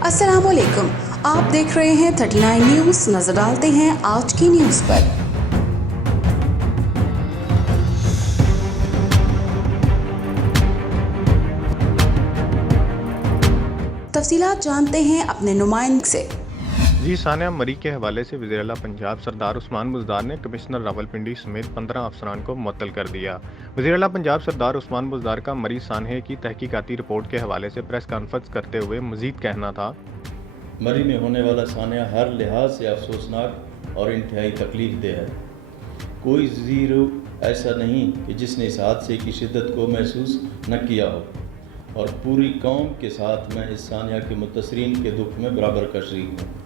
अस्सलाम वालेकुम, आप देख रहे हैं 39 न्यूज़। नजर डालते हैं आज की न्यूज़ पर। तफसीलात जानते हैं अपने नुमाइंदे से। जी, सानिया मरी के हवाले से वज़ीर-ए-आला पंजाब सरदार उस्मान बुज़दार ने कमिश्नर रावलपिंडी समेत 15 अफसरान को मुअत्तल कर दिया। वज़ीर-ए-आला पंजाब सरदार उस्मान बुज़दार का मरी सानहे की तहकीकाती रिपोर्ट के हवाले से प्रेस कॉन्फ्रेंस करते हुए मज़ीद कहना था, मरी में होने वाला सानिया हर लिहाज से अफसोसनाक और इंतहाई तकलीफ दह है। कोई ज़ीरो ऐसा नहीं कि जिसने इस हादसे की शिद्दत को महसूस न किया हो, और पूरी कौम के साथ मैं इस सानिया के मुतसरीन के दुख में बराबर का शरीक हूँ।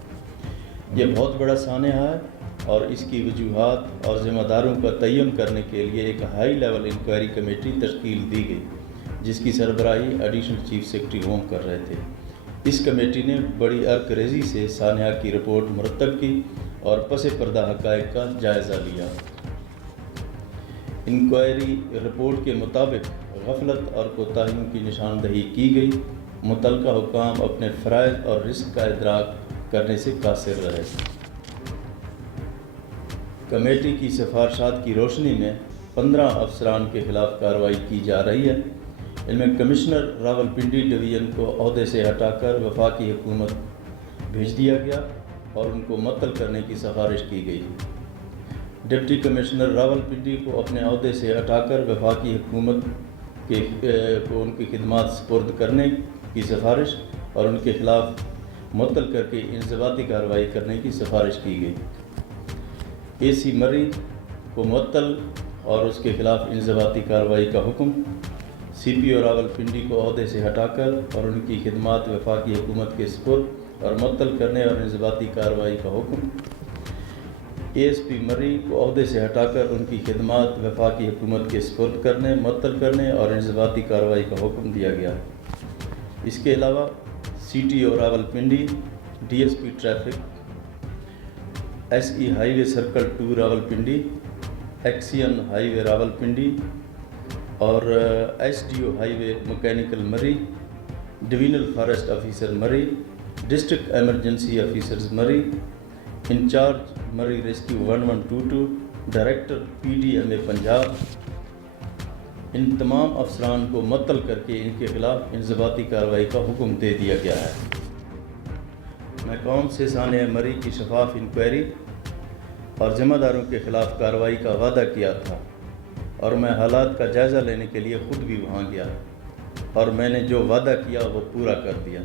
यह बहुत बड़ा सानिया है और इसकी वजूहात और ज़िम्मेदारों का तयन करने के लिए एक हाई लेवल इंक्वायरी कमेटी तश्कील दी गई, जिसकी सरबराही एडिशनल चीफ सेक्रेटरी होम कर रहे थे। इस कमेटी ने बड़ी अरकरेज़ी से सानिया की रिपोर्ट मुरतब की और पस पर्दा हक़ाइक़ का जायज़ा लिया। इंक्वायरी रिपोर्ट के मुताबिक गफलत और कोताहियों की निशानदही की गई। मुतल्लिका हुकाम अपने फ़राइज़ और रिस्क का इदराक करने से कासिर रहे। कमेटी की सिफारशात की रोशनी में 15 अफसरान के ख़िलाफ़ कार्रवाई की जा रही है। इनमें कमिश्नर रावलपिंडी डिवीज़न को ओहदे से हटाकर वफाकी हुकूमत भेज दिया गया और उनको मुअत्तल करने की सिफारिश की गई। डिप्टी कमिश्नर रावलपिंडी को अपने ओहदे से हटाकर वफाकी हुकूमत को उनकी खिदमात सुपुर्द करने की सिफारिश और उनके ख़िलाफ़ मुअत्तल करके इंज़बाती कार्रवाई करने की सिफारिश की गई। AC मरी को मुअत्तल और उसके ख़िलाफ़ इंज़बाती कार्रवाई का हुक्म। CPO रावलपिंडी को ओहदे से हटाकर और उनकी खिदमात वफाकी हुकूमत के सुपुर्द और मुअत्तल करने और इंज़बाती कार्रवाई का हुक्म। ASP मरी को ओहदे से हटाकर उनकी खिदमात वफाकी हुकूमत के सुपुर्द करने, मुअत्तल करने और इंज़बाती कार्रवाई का हुक्म दिया गया। इसके अलावा CTO Rawalpindi, DSP traffic, SE highway circle 2 Rawalpindi, XEN highway Rawalpindi और SDO highway mechanical Murree, divisional forest officer Murree, district emergency officers Murree, incharge Murree rescue 1122, director PDMA Punjab, इन तमाम अफसरान को मुअत्तल करके इनके ख़िलाफ़ इंज़बाती कार्रवाई का हुक्म दे दिया गया है। मैं कौम से सानिया मरी की शफाफ इंक्वायरी और ज़िम्मेदारों के ख़िलाफ़ कार्रवाई का वादा किया था और मैं हालात का जायज़ा लेने के लिए ख़ुद भी वहाँ गया और मैंने जो वादा किया वो पूरा कर दिया।